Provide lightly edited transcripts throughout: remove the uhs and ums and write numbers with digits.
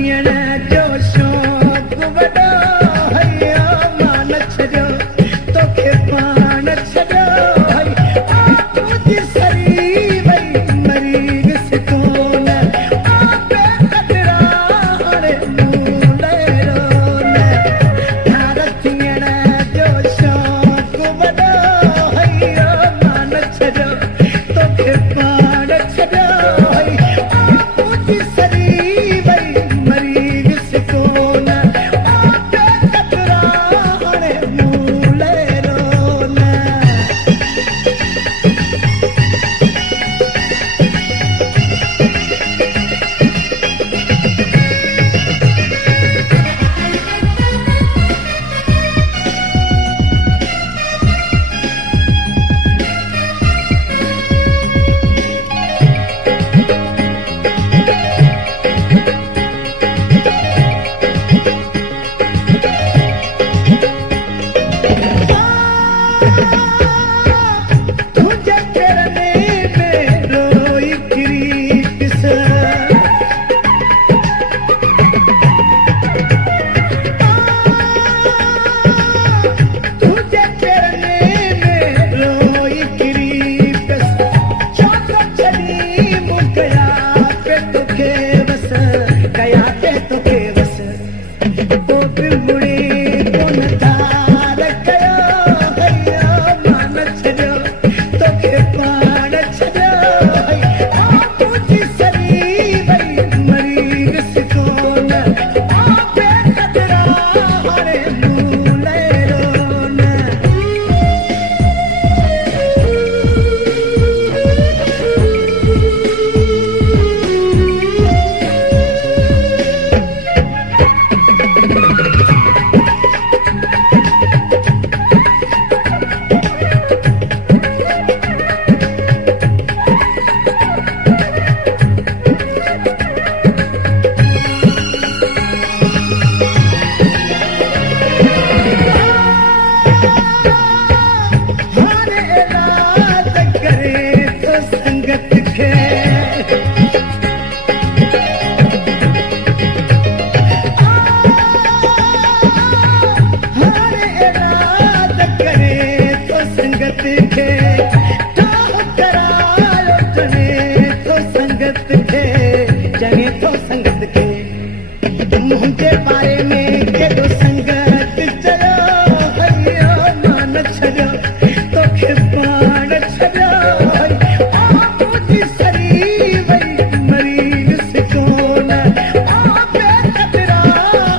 जीअण जो शौक़ु वॾो हैया मान छॾियो तोखे पाण छॾियो है तुंहिंजी सरी वई मरी विस कोन आपे कतरा हाणे मूं लहरो न प्यार जीअण जो शौक़ु वॾो हैया मान छॾियो तोखे पाण छॾियो है तुंहिंजी सरी वई मरी विस कोन आपे कतरा हाणे मूं लहरो न तुझे करने में रोई गिरी तुझे करने में रोई गिरी चौक चली मुकया पे तुखे बस गया पे तुखे बस ओ बिगुड़ी कोन तार कयो हैया मान छॾियो तोखे पाण छॾियो है तुंहिंजी सरी वई मरी विस कोन आपे कतरा हाणे मूं लहरो न हाणे इलाज करे तो संगत खे हाणे इलाज करे तो संगत खे ठाह करायो चङे तो संगत खे चङे तो संगत खे मुंहिंजे बारे में केॾो संगत चयो हैया मान छॾियो तोखे पाण छॾियो है तुंहिंजी सरी वई मरी विस कोन आपे कतरा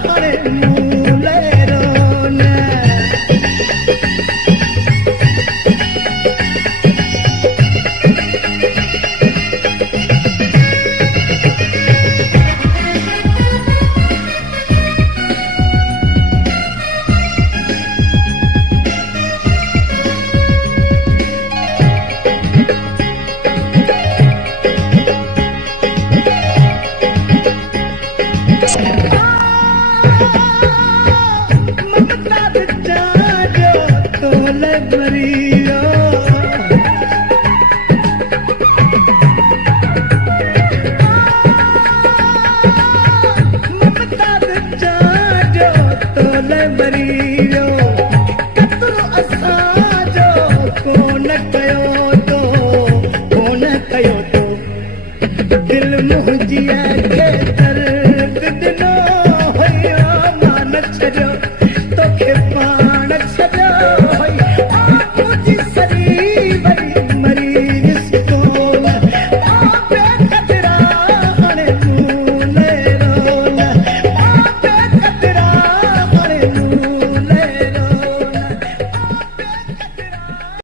हाणे मूं लहरो न ममता जाजो तोले मरियो ममता जाजो तोले मरियो कतरो असांजो कोन कयो तो दिल मुंहिंजी खे